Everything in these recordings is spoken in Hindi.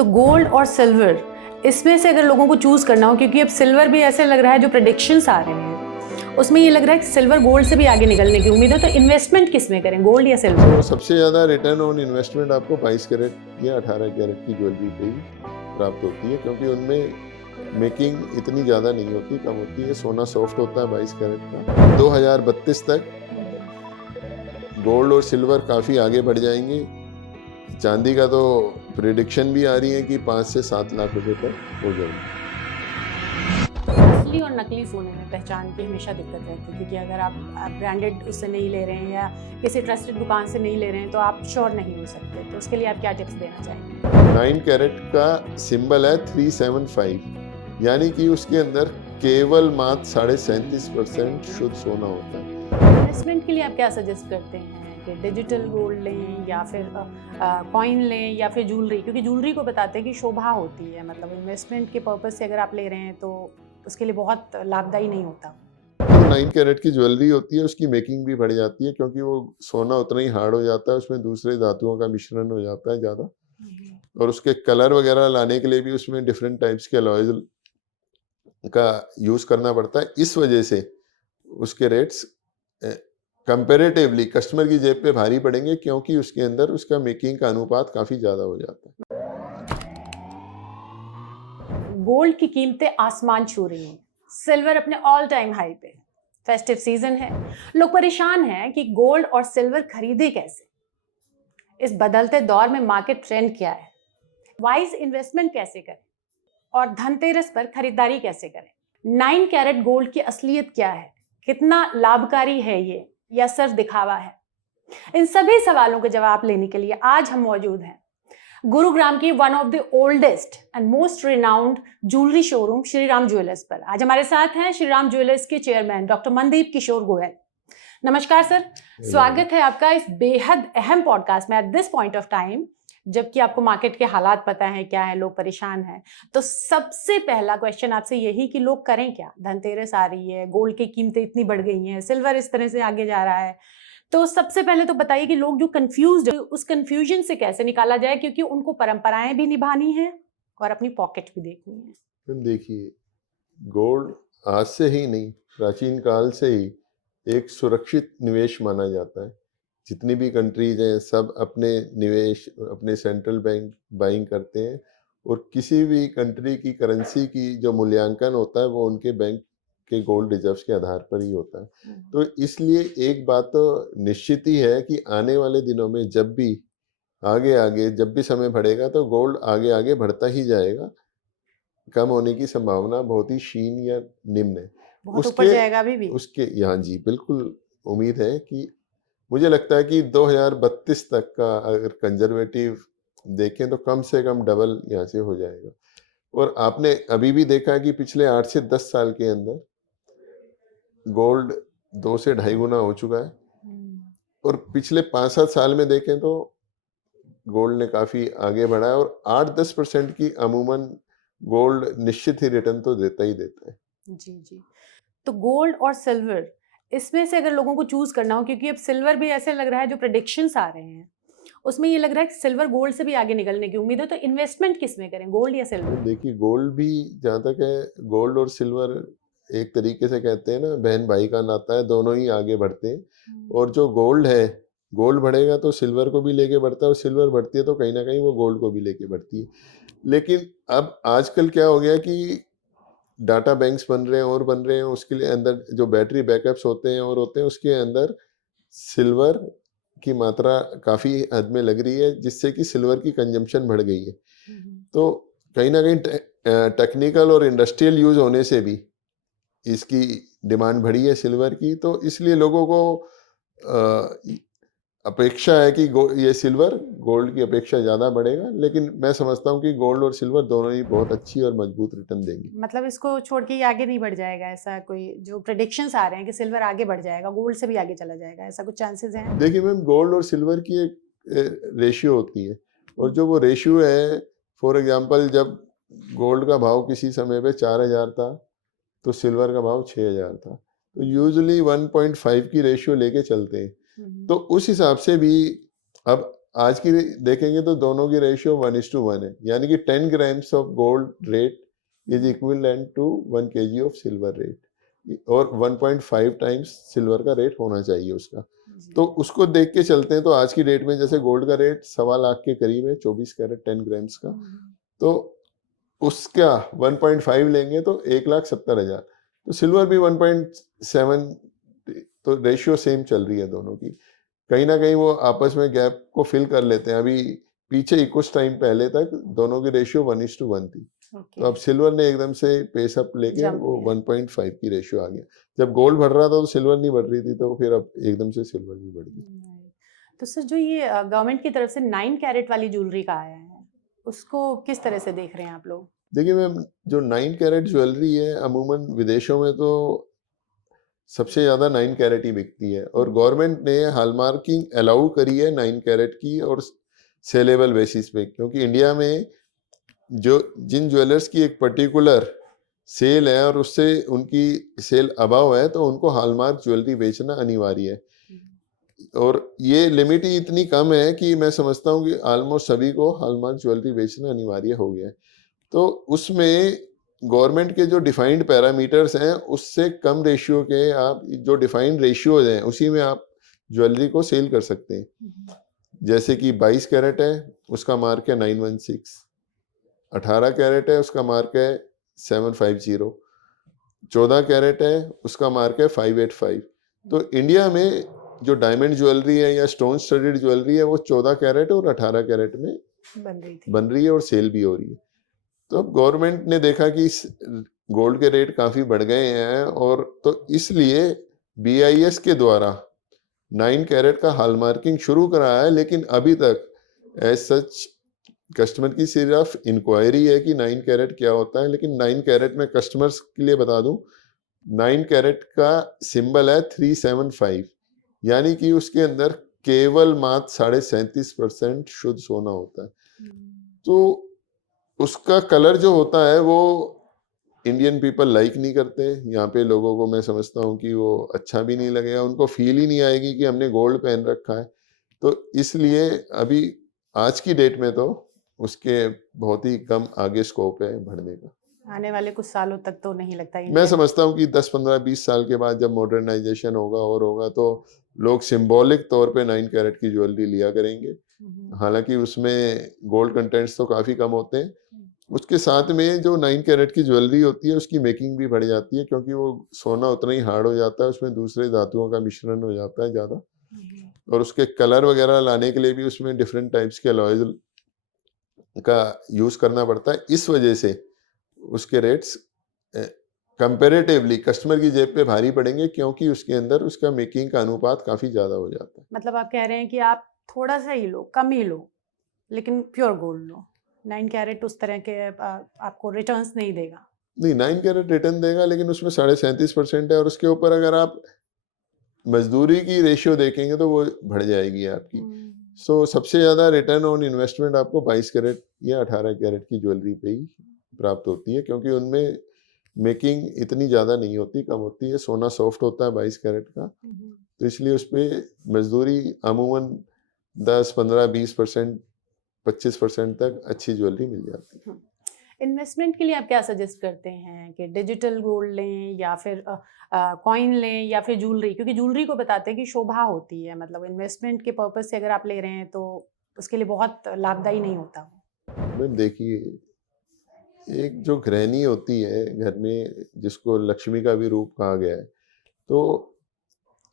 तो गोल्ड और सिल्वर, इसमें से अगर लोगों को चूज करना हो, क्योंकि अब सिल्वर भी ऐसे लग रहा है, जो प्रेडिक्शंस आ रहे हैं उसमें ये लग रहा है कि सिल्वर गोल्ड से भी आगे निकलने की उम्मीद है, तो इन्वेस्टमेंट किस में करें, गोल्ड या सिल्वर? तो सबसे ज़्यादा रिटर्न ऑन इन्वेस्टमेंट आपको 22 कैरेट या 18 कैरेट की ज्वेलरी पे ही प्राप्त होती है, क्योंकि उनमें मेकिंग इतनी ज़्यादा नहीं होती, कम होती है। सोना सॉफ्ट होता है 22 कैरेट का। 2032 तक गोल्ड और सिल्वर काफ़ी आगे बढ़ जाएंगे। चांदी का तो प्रिडिक्शन भी आ रही है कि 5 से 7 लाख रुपए तक हो जाएगी। असली और नकली सोने में पहचान की हमेशा दिक्कत रहती है, क्योंकि अगर आप ब्रांडेड उससे नहीं ले रहे हैं या किसी ट्रस्टेड दुकान से नहीं ले रहे हैं तो आप श्योर नहीं हो सकते। तो उसके लिए आप क्या टिप्स देना चाहेंगे? 9 कैरेट का सिंबल है 375, यानी कि उसके अंदर केवल मात्र 37.5% शुद्ध सोना होता है। इन्वेस्टमेंट के लिए आप क्या सजेस्ट करते हैं कि डिजिटल गोल्ड लें या फिर कॉइन लें या फिर ज्वेलरी? क्योंकि ज्वेलरी को बताते हैं कि शोभा होती है, मतलब इन्वेस्टमेंट के पर्पज से अगर आप ले रहे हैं तो उसके लिए बहुत लाभदायी नहीं होता। 9 कैरेट की ज्वेलरी होती है, उसकी मेकिंग भी बढ़ जाती है, क्योंकि वो सोना उतना ही हार्ड हो जाता है, उसमें दूसरे धातुओं का मिश्रण हो जाता है ज़्यादा, और उसके कलर वगैरह लाने के लिए भी उसमें डिफरेंट टाइप्स के अलॉयज का यूज़ करना पड़ता है। इस वजह से उसके रेट्स कंपेरेटिवली कस्टमर की जेब पे भारी पड़ेंगे, क्योंकि उसके अंदर उसका मेकिंग का अनुपात काफ़ी ज़्यादा हो जाता है। गोल्ड की कीमतें आसमान छू रही हैं, सिल्वर अपने ऑल टाइम हाई पे। फेस्टिव सीजन है, लोग परेशान हैं कि गोल्ड और सिल्वर खरीदे कैसे। इस बदलते दौर में मार्केट ट्रेंड क्या है, वाइज इन्वेस्टमेंट कैसे करें और धनतेरस पर खरीदारी कैसे करें? 9 कैरेट गोल्ड की असलियत क्या है, कितना लाभकारी है ये या सिर्फ दिखावा है? इन सभी सवालों के जवाब लेने के लिए आज हम मौजूद हैं गुरुग्राम की one of the oldest and most renowned jewellery showroom Shriram jewellers पर। आज हमारे साथ हैं श्रीराम ज्वेलर्स के चेयरमैन डॉक्टर मनदीप किशोर गोयल। नमस्कार सर, स्वागत है आपका इस बेहद अहम पॉडकास्ट में at this point of time, जबकि आपको मार्केट के हालात पता है क्या है, लोग परेशान हैं। तो सबसे पहला क्वेश्चन आपसे यही कि लोग करें क्या? धनतेरस आ रही है, गोल्ड की कीमतें इतनी बढ़ गई हैं, सिल्वर इस तरह से आगे जा रहा है, तो सबसे पहले तो बताइए कि लोग जो कंफ्यूज्ड है उस कंफ्यूजन से कैसे निकाला जाए, क्योंकि उनको परंपराएं भी निभानी है और अपनी पॉकेट भी देखनी है। फिर देखिए, गोल्ड आज से ही नहीं, प्राचीन काल से ही एक सुरक्षित निवेश माना जाता है। जितनी भी कंट्रीज हैं सब अपने निवेश अपने सेंट्रल बैंक बाइंग करते हैं, और किसी भी कंट्री की करेंसी की जो मूल्यांकन होता है वो उनके बैंक के गोल्ड रिजर्व्स के आधार पर ही होता है। तो इसलिए एक बात तो निश्चित ही है कि आने वाले दिनों में जब भी आगे आगे जब भी समय बढ़ेगा तो गोल्ड आगे आगे बढ़ता ही जाएगा। कम होने की संभावना बहुत ही क्षीण या निम्न है। बहुत ऊपर उसके जाएगा अभी भी। उसके यहाँ जी बिल्कुल उम्मीद है कि मुझे लगता है कि 2032 तक का अगर कंजर्वेटिव देखें तो कम से कम डबल यहाँ से हो जाएगा। और आपने अभी भी देखा है कि पिछले 8 से 10 साल के अंदर गोल्ड 2 से ढाई गुना हो चुका है, और पिछले 5-7 साल में देखें तो गोल्ड ने काफ़ी आगे बढ़ा है, और 8-10% की अमूमन गोल्ड निश्चित ही रिटर्न तो देता ही देता है। जी जी। तो गोल्ड और सिल्वर, इसमें से अगर लोगों को चूज करना हो, क्योंकि अब सिल्वर भी ऐसे लग रहा है, जो प्रेडिक्शंस आ रहे हैं उसमें ये लग रहा है कि सिल्वर गोल्ड से भी आगे निकलने की उम्मीद है, तो इन्वेस्टमेंट किस में करें, गोल्ड या सिल्वर? देखिए, गोल्ड भी जहाँ तक है, गोल्ड और सिल्वर एक तरीके से कहते हैं ना, बहन भाई का नाता है, दोनों ही आगे बढ़ते हैं। और जो गोल्ड है, गोल्ड बढ़ेगा तो सिल्वर को भी लेके बढ़ता है, और सिल्वर बढ़ती है तो कहीं ना कहीं वो गोल्ड को भी लेके बढ़ती है। लेकिन अब आजकल क्या हो गया कि डाटा बैंक्स बन रहे हैं और बन रहे हैं, उसके लिए अंदर जो बैटरी बैकअप्स होते हैं और होते हैं, उसके अंदर सिल्वर की मात्रा काफ़ी हद में लग रही है, जिससे कि सिल्वर की कंजम्पशन बढ़ गई है। तो कहीं ना कहीं टेक्निकल और इंडस्ट्रियल यूज होने से भी इसकी डिमांड बढ़ी है सिल्वर की, तो इसलिए लोगों को अपेक्षा है कि ये सिल्वर गोल्ड की अपेक्षा ज़्यादा बढ़ेगा। लेकिन मैं समझता हूँ कि गोल्ड और सिल्वर दोनों ही बहुत अच्छी और मजबूत रिटर्न देंगे। मतलब इसको छोड़ के ये आगे नहीं बढ़ जाएगा, ऐसा कोई जो प्रेडिक्शंस आ रहे हैं कि सिल्वर आगे बढ़ जाएगा, गोल्ड से भी आगे चला जाएगा, ऐसा कुछ चांसेस हैं? देखिए मैम, गोल्ड और सिल्वर की एक रेशियो होती है, और जो वो रेशियो है, फॉर एग्जांपल जब गोल्ड का भाव किसी समय पे 4,000 था तो सिल्वर का भाव 6,000 था, तो यूजुअली 1.5 की रेशियो लेके चलते हैं। तो उस हिसाब से भी अब आज की देखेंगे तो दोनों की रेशियो 1:1 है, यानी कि 10 grams of gold rate is equivalent to 1 kg of silver rate, और 1.5 टाइम्स सिल्वर का रेट होना चाहिए उसका। जी। तो उसको देख के चलते हैं तो आज की डेट में जैसे गोल्ड का रेट 1.25 के करीब है, 24 कैरेट 10 ग्राम्स का, तो उसका 1.5 लेंगे तो 1,70,000। तो सिल्वर भी 1.7, तो रेशियो सेम चल रही है दोनों की। कहीं ना कहीं वो आपस में गैप को फिल कर लेते हैं। अभी पीछे ही कुछ टाइम पहले तक दोनों की रेशियो 1:1 थी, तो अब सिल्वर ने एकदम से पेस अप लेके जंप वो लिया। 1.5 की रेशियो आ गया। जब गोल्ड बढ़ रहा था तो सिल्वर नहीं बढ़ रही थी, तो फिर अब एकदम से सिल्वर भी बढ़ गई। तो सर जो ये गवर्नमेंट की तरफ से 9 कैरेट वाली ज्वेलरी का आया है, उसको किस तरह से देख रहे हैं आप लोग? देखिए मैम, जो 9 कैरेट ज्वेलरी है अमूमन विदेशों में तो सबसे ज्यादा 9 कैरेट ही बिकती है, और गवर्नमेंट ने हॉलमार्किंग अलाउ करी है 9 कैरेट की और सेलेबल बेसिस पे, क्योंकि इंडिया में जो जिन ज्वेलर्स की एक पर्टिकुलर सेल है और उससे उनकी सेल अबाव है, तो उनको हॉलमार्क ज्वेलरी बेचना अनिवार्य है। और ये लिमिट ही इतनी कम है कि मैं समझता हूँ कि ऑलमोस्ट सभी को हॉलमार्क ज्वेलरी बेचना अनिवार्य हो गया है। तो उसमें गवर्नमेंट के जो डिफाइंड पैरामीटर्स हैं उससे कम रेशियो के, आप जो डिफाइंड रेशियोज हैं उसी में आप ज्वेलरी को सेल कर सकते हैं। जैसे कि 22 कैरेट है, उसका मार्क है 916, 18 कैरेट है, उसका मार्क है 750, 14 कैरेट है, उसका मार्क है 585। तो इंडिया में जो डायमंड ज्वेलरी है या स्टोन स्टडेड ज्वेलरी है वो 14 कैरेट और 18 कैरेट में बन रही है और सेल भी हो रही है। तो अब गवर्नमेंट ने देखा कि गोल्ड के रेट काफी बढ़ गए हैं, और तो इसलिए BIS के द्वारा 9 कैरेट का हॉलमार्किंग शुरू कराया है। लेकिन अभी तक एज सच कस्टमर की सिर्फ इंक्वायरी है कि 9 कैरेट क्या होता है। लेकिन 9 कैरेट में कस्टमर्स के लिए बता दूं, 9 कैरेट का सिंबल है 375, यानी कि उसके अंदर केवल मात्र 37.5% शुद्ध सोना होता है। तो उसका कलर जो होता है वो इंडियन पीपल लाइक नहीं करते। यहाँ पे लोगों को मैं समझता हूँ कि वो अच्छा भी नहीं लगेगा, उनको फील ही नहीं आएगी कि हमने गोल्ड पहन रखा है। तो इसलिए अभी आज की डेट में तो उसके बहुत ही कम आगे स्कोप है बढ़ने का। आने वाले कुछ सालों तक तो नहीं लगता मैं इंडिया समझता हूँ कि 10, 15, 20 साल के बाद जब मॉडर्नाइजेशन होगा और होगा तो लोग सिंबॉलिक तौर पे 9 कैरेट की ज्वेलरी लिया करेंगे। हालांकि उसमें गोल्ड कंटेंट्स तो काफी कम होते हैं। उसके साथ में जो 9 कैरेट की ज्वेलरी होती है उसकी मेकिंग भी बढ़ जाती है, क्योंकि वो सोना उतना ही हार्ड हो जाता है, उसमें दूसरे धातुओं का मिश्रण हो जाता है ज्यादा, और उसके कलर वगैरह लाने के लिए भी उसमें डिफरेंट टाइप्स के अलॉयज का यूज करना पड़ता है। इस वजह से उसके रेट्स कंपैरेटिवली कस्टमर की जेब पे भारी पड़ेंगे, क्योंकि उसके अंदर उसका मेकिंग का अनुपात काफी ज्यादा हो जाता है। मतलब आप कह रहे हैं कि आप थोड़ा सा ही लो, कम ही लो, लेकिन प्योर गोल्ड लो। 9 कैरेट उस तरह के आपको रिटर्न्स नहीं देगा। नहीं, 9 कैरेट रिटर्न देगा, लेकिन उसमें 37.5% है, और उसके ऊपर अगर आप मजदूरी की रेशियो देखेंगे तो वो बढ़ जाएगी आपकी। सो सबसे ज्यादा रिटर्न ऑन इन्वेस्टमेंट आपको 22 कैरेट या 18 कैरेट की ज्वेलरी पे ही प्राप्त होती है, क्योंकि उनमें मेकिंग इतनी ज्यादा नहीं होती, कम होती है। सोना सॉफ्ट होता है 22 कैरेट का, तो इसलिए उस पर मजदूरी अमूमन 10, 15, 20%, 25% तक अच्छी ज्वेलरी मिल जाती है। इन्वेस्टमेंट के लिए आप क्या सजेस्ट करते हैं कि डिजिटल गोल्ड लें या फिर कॉइन लें या फिर ज्वेलरी? क्योंकि ज्वेलरी को बताते हैं कि शोभा होती है, मतलब इन्वेस्टमेंट के पर्पज से अगर आप ले रहे हैं तो उसके लिए बहुत लाभदायी नहीं होता। मैम देखिए, एक जो गृहिणी होती है घर में, जिसको लक्ष्मी का भी रूप कहा गया है, तो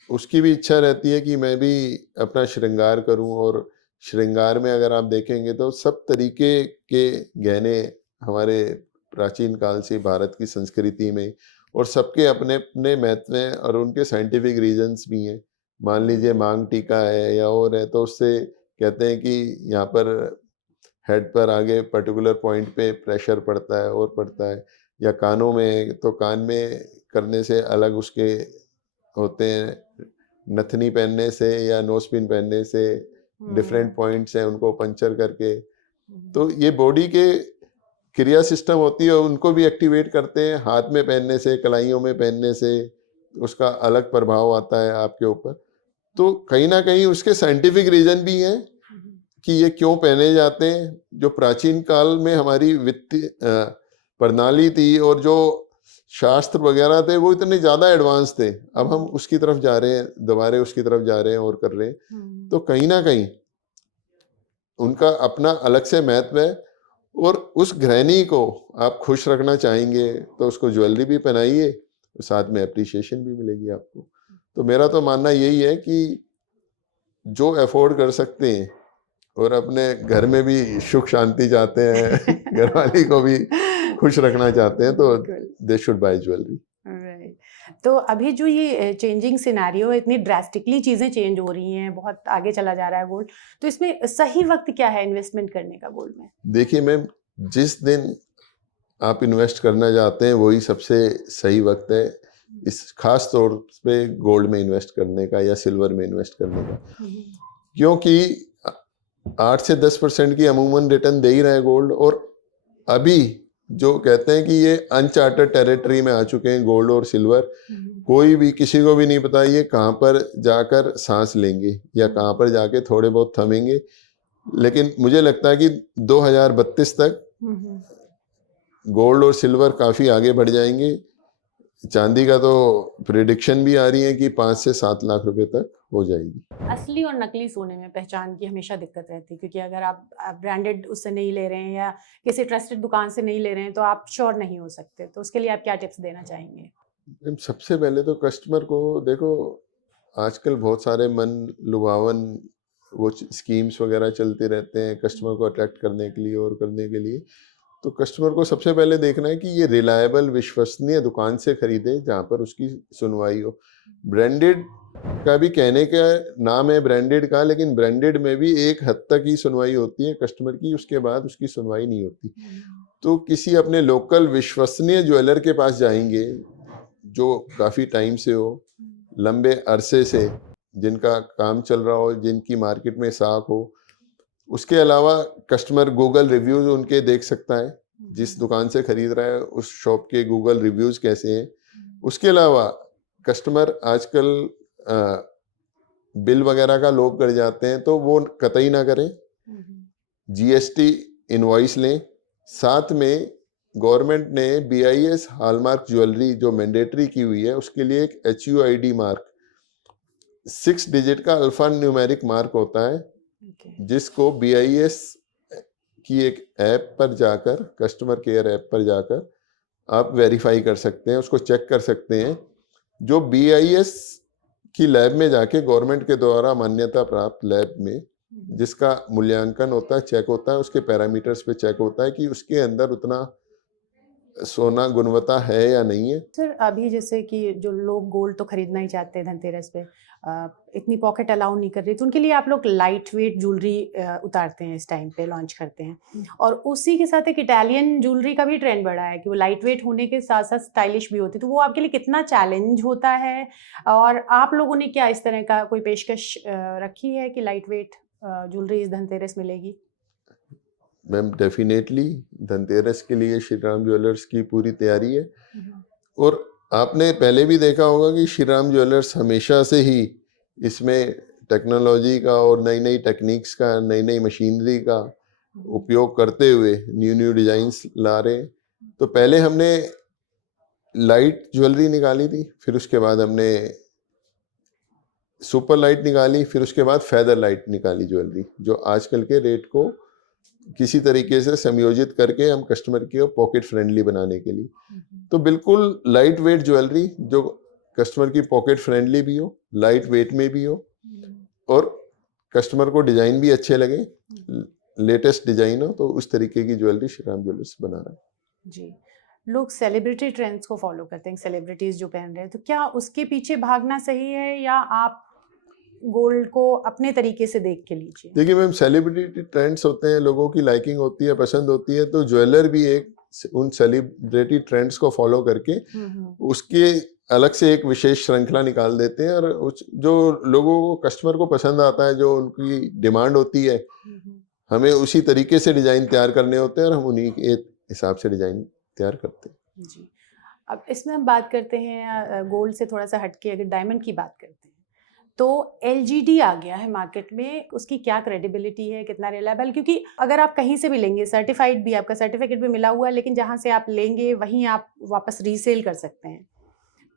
उसकी भी इच्छा रहती है कि मैं भी अपना श्रृंगार करूं। और श्रृंगार में अगर आप देखेंगे तो सब तरीके के गहने हमारे प्राचीन काल से भारत की संस्कृति में, और सबके अपने अपने महत्व हैं और उनके साइंटिफिक रीजंस भी हैं। मान लीजिए मांग टीका है या और है, तो उससे कहते हैं कि यहाँ पर हेड पर आगे पर्टिकुलर पॉइंट पे प्रेशर पड़ता है और पड़ता है। या कानों में, तो कान में करने से अलग उसके होते हैं, नथनी पहनने से या नोजपिन पहनने से डिफरेंट पॉइंट्स हैं, उनको पंचर करके। तो ये बॉडी के क्रिया सिस्टम होती है, उनको भी एक्टिवेट करते हैं। हाथ में पहनने से, कलाइयों में पहनने से उसका अलग प्रभाव आता है आपके ऊपर। तो कहीं ना कहीं उसके साइंटिफिक रीजन भी हैं, कि ये क्यों पहने जाते हैं। जो प्राचीन काल में हमारी वित्तीय प्रणाली थी और जो शास्त्र वगैरह थे वो इतने ज्यादा एडवांस थे, अब हम उसकी तरफ जा रहे हैं, दोबारा उसकी तरफ जा रहे हैं और कर रहे हैं। तो कहीं ना कहीं उनका अपना अलग से महत्व है। और उस गृहिणी को आप खुश रखना चाहेंगे तो उसको ज्वेलरी भी पहनाइए, साथ में एप्रिसिएशन भी मिलेगी आपको। तो मेरा तो मानना यही है कि जो अफोर्ड कर सकते हैं और अपने घर में भी सुख शांति चाहते हैं घरवाली को भी खुश रखना चाहते हैं, तो they should buy jewellery. Right. तो अभी जो ये चेंजिंग सिनेरियो है, इतनी ड्रास्टिकली चीजें चेंज हो रही हैं, बहुत आगे चला जा रहा है गोल्ड, तो इसमें सही वक्त क्या है इन्वेस्टमेंट करने का गोल्ड में? देखिए मैम, जिस दिन आप इन्वेस्ट करना चाहते हैं वही सबसे सही वक्त है इस खास तौर पे गोल्ड में इन्वेस्ट करने का या सिल्वर में इन्वेस्ट करने का, क्योंकि 8 से 10% की अमूमन रिटर्न दे ही रहा है गोल्ड। और अभी जो कहते हैं कि ये अनचार्टेड टेरिटरी में आ चुके हैं गोल्ड और सिल्वर, कोई भी किसी को भी नहीं पता ये कहाँ पर जाकर सांस लेंगे या कहाँ पर जाके थोड़े बहुत थमेंगे। लेकिन मुझे लगता है कि 2032 तक गोल्ड और सिल्वर काफी आगे बढ़ जाएंगे। चांदी का तो प्रिडिक्शन भी आ रही है कि 5 से 7 लाख रुपए तक हो जाएगी। असली और नकली सोने में पहचान की हमेशा दिक्कत रहती है, क्योंकि अगर आप ब्रांडेड उससे नहीं ले रहे हैं या किसी ट्रस्टेड दुकान से नहीं ले रहे हैं तो आप श्योर नहीं हो सकते। तो उसके लिए आप क्या टिप्स देना चाहेंगे? सबसे पहले तो कस्टमर को देखो, आजकल बहुत सारे मन लुभावन वो स्कीम्स वगैरह चलते रहते हैं कस्टमर को अट्रैक्ट करने के लिए और करने के लिए। तो कस्टमर को सबसे पहले देखना है कि ये रिलायबल विश्वसनीय दुकान से खरीदे जहाँ पर उसकी सुनवाई हो। ब्रांडेड का भी कहने का नाम है ब्रांडेड का, लेकिन ब्रांडेड में भी एक हद तक ही सुनवाई होती है कस्टमर की, उसके बाद उसकी सुनवाई नहीं होती। तो किसी अपने लोकल विश्वसनीय ज्वेलर के पास जाएंगे जो काफ़ी टाइम से हो, लंबे अरसे से जिनका काम चल रहा हो, जिनकी मार्केट में साख हो। उसके अलावा कस्टमर गूगल रिव्यूज उनके देख सकता है, जिस दुकान से खरीद रहा है उस शॉप के गूगल रिव्यूज कैसे हैं। उसके अलावा कस्टमर आजकल बिल वगैरह का लोभ कर जाते हैं, तो वो कतई ना करें। जीएसटी इनवॉइस लें। साथ में गवर्नमेंट ने BIS हॉलमार्क ज्वेलरी जो मैंडेटरी की हुई है उसके लिए एक HUID मार्क 6 डिजिट का अल्फा न्यूमेरिक मार्क होता है, जिसको BIS की एक ऐप पर जाकर, कस्टमर केयर ऐप पर जाकर आप वेरीफाई कर सकते हैं, उसको चेक कर सकते हैं। जो BIS की लैब में जाके गवर्नमेंट के द्वारा मान्यता प्राप्त लैब में जिसका मूल्यांकन होता है, चेक होता है, उसके पैरामीटर्स पे चेक होता है कि उसके अंदर उतना सोना गुणवत्ता है या नहीं है। सर, अभी जैसे कि जो लोग गोल्ड तो खरीदना ही चाहते हैं धनतेरस पे, इतनी पॉकेट अलाउ नहीं कर रही, तो उनके लिए आप लोग लाइट वेट ज्वेलरी उतारते हैं, इस टाइम पे लॉन्च करते हैं। और उसी के साथ एक इटालियन ज्वेलरी का भी ट्रेंड बढ़ा है कि वो लाइट वेट होने के साथ साथ स्टाइलिश भी होती है। तो वो आपके लिए कितना चैलेंज होता है, और आप लोगों ने क्या इस तरह का कोई पेशकश रखी है कि लाइट वेट ज्वेलरी इस धनतेरस मिलेगी? मैम डेफिनेटली धनतेरस के लिए श्री राम ज्वेलर्स की पूरी तैयारी है। और आपने पहले भी देखा होगा कि श्री राम ज्वेलर्स हमेशा से ही इसमें टेक्नोलॉजी का और नई नई टेक्निक्स का, नई नई मशीनरी का उपयोग करते हुए न्यू न्यू डिजाइन्स ला रहे हैं। तो पहले हमने लाइट ज्वेलरी निकाली थी, फिर उसके बाद हमने सुपर लाइट निकाली, फिर उसके बाद फेदर लाइट निकाली ज्वेलरी, जो आजकल के रेट को किसी तरीके से समयोजित करके हम कस्टमर की पॉकेट फ्रेंडली बनाने के लिए। तो बिल्कुल लाइट वेट ज्वेलरी जो कस्टमर की पॉकेट फ्रेंडली भी हो, लाइट वेट में भी हो, और कस्टमर को डिजाइन भी अच्छे लगे, लेटेस्ट डिजाइन हो, तो उस तरीके की ज्वेलरी श्री राम ज्वेलर्स बना रहा है। जी। लोग सेलिब्रिटी ट्रेंड्स को फॉलो करते हैं, सेलिब्रिटीज जो पहन रहे हैं, तो क्या उसके पीछे भागना सही है या आप गोल्ड को अपने तरीके से देख के लीजिए? देखिए मैम, सेलिब्रिटी ट्रेंड्स होते हैं, लोगों की लाइकिंग होती है, पसंद होती है, तो ज्वेलर भी एक उन सेलिब्रिटी ट्रेंड्स को फॉलो करके उसके अलग से एक विशेष श्रृंखला निकाल देते हैं, और जो लोगों को, कस्टमर को पसंद आता है, जो उनकी डिमांड होती है, हमें उसी तरीके से डिजाइन तैयार करने होते हैं और हम उन्हीं के हिसाब से डिजाइन तैयार करते हैं। जी। अब इसमें हम बात करते हैं गोल्ड से थोड़ा सा हटके, अगर डायमंड की बात करते हैं, तो LGD आ गया है मार्केट में, उसकी क्या क्रेडिबिलिटी है, कितना रिलायबल? क्योंकि अगर आप कहीं से भी लेंगे, सर्टिफाइड भी, आपका सर्टिफिकेट भी मिला हुआ है, लेकिन जहाँ से आप लेंगे वहीं आप वापस रीसेल कर सकते हैं।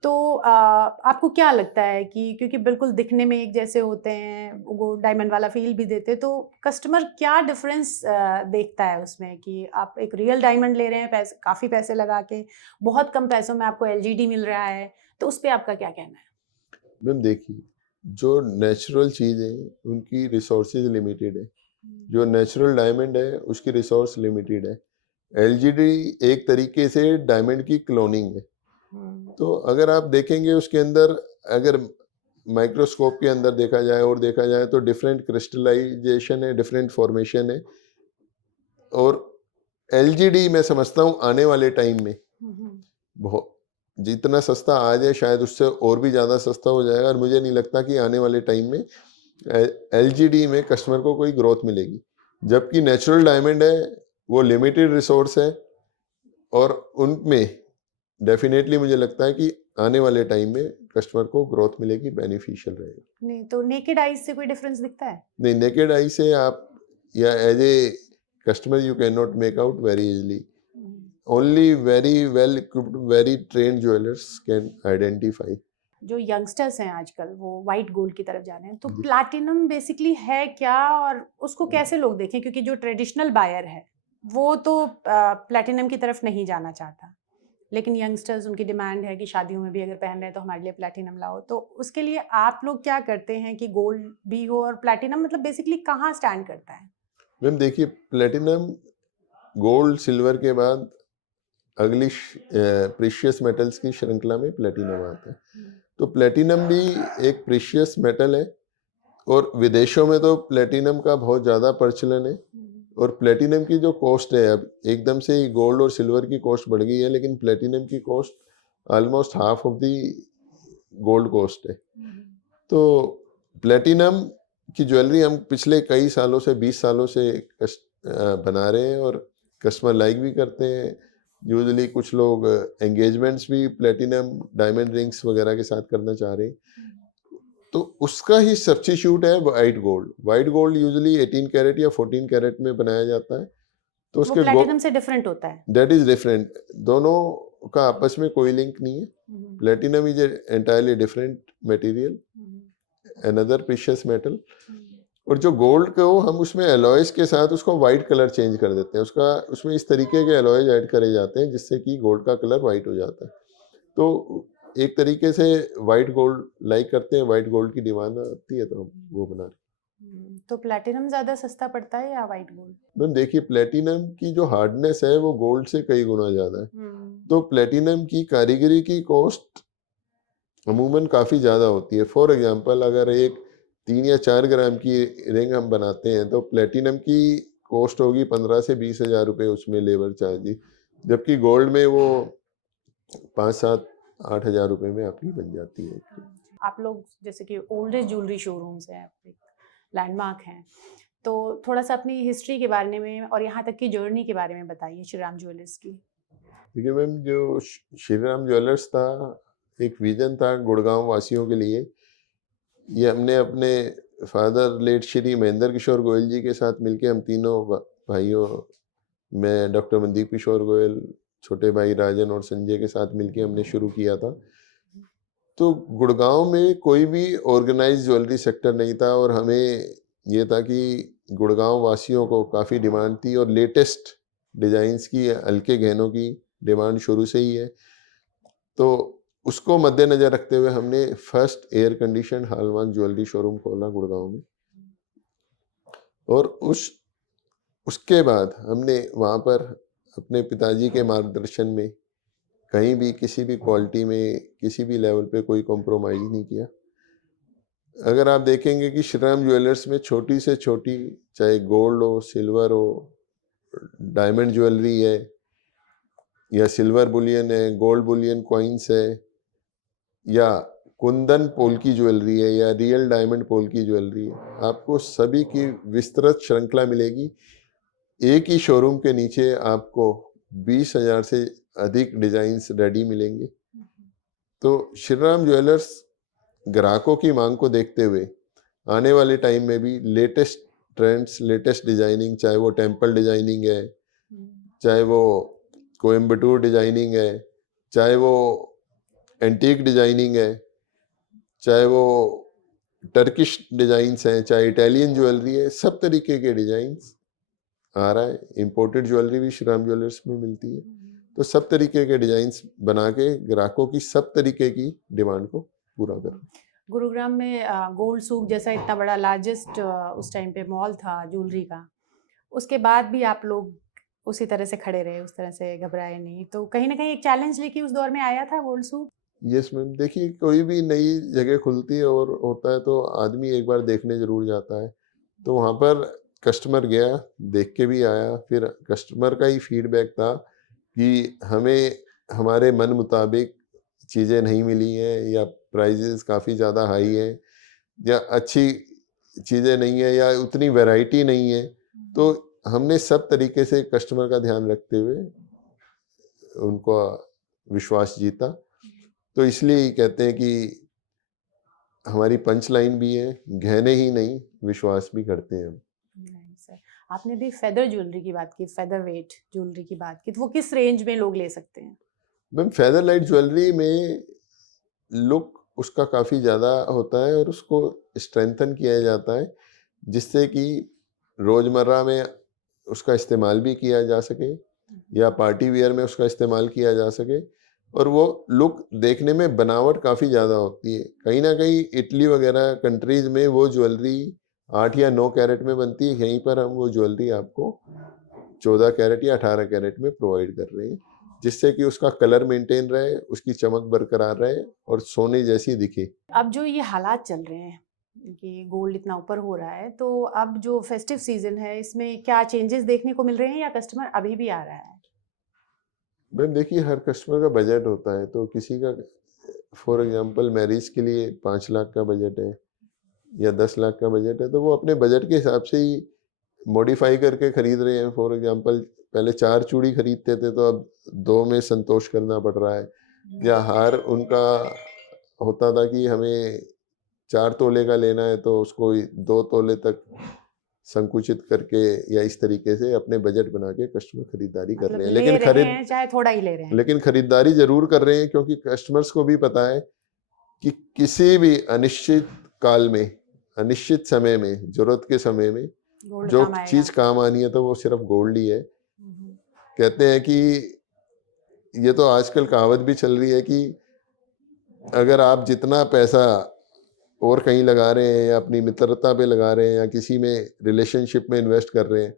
तो आपको क्या लगता है कि क्योंकि बिल्कुल दिखने में एक जैसे होते हैं, वो डायमंड वाला फील भी देते हैं, तो कस्टमर क्या डिफरेंस देखता है उसमें कि आप एक रियल डायमंड ले रहे हैं पैसे, काफ़ी पैसे लगा के, बहुत कम पैसों में आपको LGD मिल रहा है, तो उस पर आपका क्या कहना है? मैम देखिए, जो नेचुरल चीज़ है उनकी रिसोर्सेज लिमिटेड है, जो नेचुरल डायमंड है उसकी रिसोर्स लिमिटेड है। एलजीडी एक तरीके से डायमंड की क्लोनिंग है। तो अगर आप देखेंगे उसके अंदर, अगर माइक्रोस्कोप के अंदर देखा जाए और देखा जाए तो डिफरेंट क्रिस्टलाइजेशन है, डिफरेंट फॉर्मेशन है। और एलजीडी मैं समझता हूँ आने वाले टाइम में बहुत, जितना सस्ता आज है शायद उससे और भी ज़्यादा सस्ता हो जाएगा, और मुझे नहीं लगता कि आने वाले टाइम में एलजीडी में कस्टमर को कोई ग्रोथ मिलेगी। जबकि नेचुरल डायमंड है वो लिमिटेड रिसोर्स है, और उनमें डेफिनेटली मुझे लगता है कि आने वाले टाइम में कस्टमर को ग्रोथ मिलेगी, बेनिफिशियल रहेगा। नहीं तो नेकेड आइज से कोई डिफरेंस दिखता है? नहीं, नेकेड आई से आप या as a customer you can not make out very easily. Only very well equipped, very trained jewellers can identify. जो यंगस्टर्स हैं आजकल वो वाइट गोल्ड की तरफ जा रहे हैं, तो जी। प्लैटिनम बेसिकली है क्या, और उसको कैसे लोग देखें? क्योंकि जो ट्रेडिशनल बायर है वो तो प्लैटिनम की तरफ नहीं जाना चाहता, लेकिन यंगस्टर्स, उनकी डिमांड है कि शादियों में भी अगर पहन रहे हैं तो हमारे लिए प्लैटिनम लाओ। तो उसके लिए आप लोग क्या करते हैं कि गोल्ड भी हो और प्लैटिनम, मतलब बेसिकली कहाँ स्टैंड करता है? मैम देखिए, प्लेटिनम गोल्ड सिल्वर के बाद अगली प्रीशियस मेटल्स की श्रृंखला में प्लेटिनम आता है। तो प्लेटिनम भी एक प्रीशियस मेटल है, और विदेशों में तो प्लेटिनम का बहुत ज़्यादा प्रचलन है। और प्लेटिनम की जो कॉस्ट है, अब एकदम से ही गोल्ड और सिल्वर की कॉस्ट बढ़ गई है, लेकिन प्लेटिनम की cost almost half of the gold cost है। तो प्लेटिनम की ज्वेलरी हम पिछले कई सालों से, 20 सालों से बना रहे हैं, और कस्टमर लाइक भी करते हैं। यूजुअली कुछ लोग एंगेजमेंट्स भी प्लेटिनम डायमंड रिंग्स वगैरह के साथ करना चाह रहे हैं। तो उसका ही सब्स्टिट्यूट है white gold. White gold usually 18 carat या 14 कैरेट में बनाया जाता है। तो वो उसके प्लैटिनम से डिफरेंट होता है? That is different. दोनों का आपस में कोई लिंक नहीं है। Platinum is entirely different material, another precious metal. और जो गोल्ड को हम उसमें एलॉयज के साथ उसको वाइट कलर चेंज कर देते हैं, उसका उसमें इस तरीके के एलॉयज ऐड करे जाते हैं जिससे कि गोल्ड का कलर वाइट हो जाता है। तो एक तरीके से वाइट गोल्ड लाइक करते हैं, वाइट गोल्ड की डिमांड आती है तो हम वो बना रहे हैं। तो प्लैटिनम ज़्यादा सस्ता पड़ता है या वाइट गोल्ड? मैम देखिए, प्लेटिनम की जो हार्डनेस है वो गोल्ड से कई गुना ज़्यादा है। तो प्लेटिनम की कारीगरी की कॉस्ट अमूमन काफ़ी ज़्यादा होती है। फॉर एग्जांपल, अगर एक 3 या 4 ग्राम की रिंग हम बनाते हैं तो प्लेटिनम की कॉस्ट होगी 15 से 20 हज़ार रुपये, उसमें लेबर चार्ज। जबकि गोल्ड में वो 5, 7, 8 हज़ार रुपये में आपकी बन जाती है। आप लोग जैसे कि ओल्डेस्ट ज्वेलरी शोरूम्स हैं, लैंडमार्क हैं, तो थोड़ा सा अपनी हिस्ट्री के बारे में और यहाँ तक की जर्नी के बारे में बताइए श्रीराम ज्वेलर्स की। देखिए मैम, जो श्रीराम ज्वेलर्स था, एक विजन था गुड़गांव वासियों के लिए। ये हमने अपने फादर लेट श्री महेंद्र किशोर गोयल जी के साथ मिलके, हम तीनों भाइयों, मैं, डॉक्टर मनदीप किशोर गोयल, छोटे भाई राजन और संजय के साथ मिलके हमने शुरू किया था। तो गुड़गांव में कोई भी ऑर्गेनाइज ज्वेलरी सेक्टर नहीं था, और हमें ये था कि गुड़गांव वासियों को काफ़ी डिमांड थी, और लेटेस्ट डिज़ाइंस की, हल्के गहनों की डिमांड शुरू से ही है। तो उसको मद्देनज़र रखते हुए हमने first air condition hallmark jewellery showroom खोला गुड़गांव में। और उसके बाद हमने वहाँ पर अपने पिताजी के मार्गदर्शन में कहीं भी किसी भी क्वालिटी में किसी भी लेवल पे कोई कॉम्प्रोमाइज़ नहीं किया। अगर आप देखेंगे कि श्रीराम ज्वेलर्स में छोटी से छोटी, चाहे गोल्ड हो, सिल्वर हो, डायमंड ज्वेलरी है, या सिल्वर बुलियन है, गोल्ड बुलियन कॉइन्स है, या कुंदन पोल की ज्वेलरी है, या रियल डायमंड पोल की ज्वेलरी है, आपको सभी की विस्तृत श्रृंखला मिलेगी। एक ही शोरूम के नीचे आपको 20,000 से अधिक डिजाइन्स रेडी मिलेंगे। तो श्रीराम ज्वेलर्स ग्राहकों की मांग को देखते हुए आने वाले टाइम में भी लेटेस्ट ट्रेंड्स, लेटेस्ट डिजाइनिंग, चाहे वो टेम्पल डिजाइनिंग है, चाहे वो कोयम्बटूर डिजाइनिंग है, चाहे वो एंटीक डिजाइनिंग है, चाहे वो टर्किश डिजाइन्स हैं, चाहे इटालियन ज्वेलरी है, सब तरीके के डिजाइन्स आ रहा है। इंपोर्टेड ज्वेलरी भी श्री राम ज्वेलर्स में मिलती है। तो सब तरीके के डिजाइन्स बना के ग्राहकों की सब तरीके की डिमांड को पूरा कर। गुरुग्राम में गोल्ड सूक जैसा इतना बड़ा लार्जेस्ट उस टाइम पे मॉल था ज्वेलरी का, उसके बाद भी आप लोग उसी तरह से खड़े रहे, उस तरह से घबराए नहीं, तो कहीं ना कहीं एक चैलेंज लेके उस दौर में आया था गोल्ड सूक। यस मैम, देखिए कोई भी नई जगह खुलती है और होता है तो आदमी एक बार देखने जरूर जाता है। तो वहाँ पर कस्टमर गया, देख के भी आया, फिर कस्टमर का ही फीडबैक था कि हमें हमारे मन मुताबिक चीज़ें नहीं मिली हैं, या प्राइजेस काफ़ी ज़्यादा हाई हैं, या अच्छी चीज़ें नहीं है, या उतनी वैरायटी नहीं है। तो हमने सब तरीके से कस्टमर का ध्यान रखते हुए उनको विश्वास जीता। तो इसलिए ही कहते हैं कि हमारी पंच लाइन भी है, गहने ही नहीं विश्वास भी करते हैं हम। नहीं सर, आपने भी फेदर ज्वेलरी की बात की, फेदर वेट ज्वेलरी की बात की, तो वो किस रेंज में लोग ले सकते हैं? मैम फेदर लाइट ज्वेलरी में लुक उसका काफ़ी ज़्यादा होता है और उसको स्ट्रेंथन किया जाता है, जिससे कि रोज़मर्रा में उसका इस्तेमाल भी किया जा सके, या पार्टी वियर में उसका इस्तेमाल किया जा सके, और वो लुक देखने में बनावट काफ़ी ज़्यादा होती है। कहीं ना कहीं इटली वगैरह कंट्रीज़ में वो ज्वेलरी 8 या 9 कैरेट में बनती है, यहीं पर हम वो ज्वेलरी आपको 14 कैरेट या 18 कैरेट में प्रोवाइड कर रहे हैं, जिससे कि उसका कलर मेंटेन रहे, उसकी चमक बरकरार रहे और सोने जैसी दिखे। अब जो ये हालात चल रहे हैं कि गोल्ड इतना ऊपर हो रहा है, तो अब जो फेस्टिव सीजन है इसमें क्या चेंजेस देखने को मिल रहे हैं या कस्टमर अभी भी आ रहा है? मैम देखिए हर कस्टमर का बजट होता है, तो किसी का फॉर एग्जांपल मैरिज के लिए 5 लाख का बजट है या 10 लाख का बजट है, तो वो अपने बजट के हिसाब से ही मॉडिफाई करके खरीद रहे हैं। फॉर एग्जांपल पहले 4 चूड़ी खरीदते थे, तो अब 2 में संतोष करना पड़ रहा है। या हार उनका होता था कि हमें 4 तोले का लेना है, तो उसको 2 तोले तक संकुचित करके या इस तरीके से अपने बजट बना के कस्टमर खरीदारी कर मतलब रहे हैं। ले लेकिन रहे हैं चाहे थोड़ा ही ले रहे हैं। लेकिन खरीदारी जरूर कर रहे हैं, क्योंकि कस्टमर्स को भी पता है कि किसी भी अनिश्चित काल में, अनिश्चित समय में, जरूरत के समय में गोल्ड जो काम आएगा। चीज काम आनी है तो वो सिर्फ गोल्ड ही है। हम्म। कहते हैं कि ये तो आजकल कहावत भी चल रही है कि अगर आप जितना पैसा और कहीं लगा रहे हैं, या अपनी मित्रता पे लगा रहे हैं, या किसी में रिलेशनशिप में इन्वेस्ट कर रहे हैं,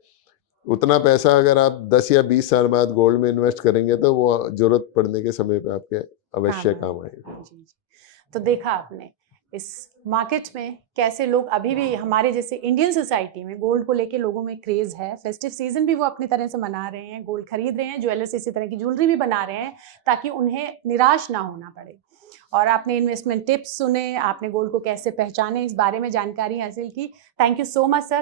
उतना पैसा अगर आप 10 या 20 साल बाद गोल्ड में इन्वेस्ट करेंगे तो वो जरूरत पड़ने के समय पे आपके अवश्य काम आएगा। जी जी। तो देखा आपने इस मार्केट में कैसे लोग अभी भी हमारे जैसे इंडियन सोसाइटी में गोल्ड को लेके लोगों में क्रेज है। फेस्टिव सीजन भी वो अपनी तरह से मना रहे हैं, गोल्ड खरीद रहे हैं, ज्वेलर्स इसी तरह की ज्वेलरी भी बना रहे हैं ताकि उन्हें निराश ना होना पड़े। और आपने इन्वेस्टमेंट टिप्स सुने, आपने गोल्ड को कैसे पहचाने, इस बारे में जानकारी हासिल की। Thank you so much sir.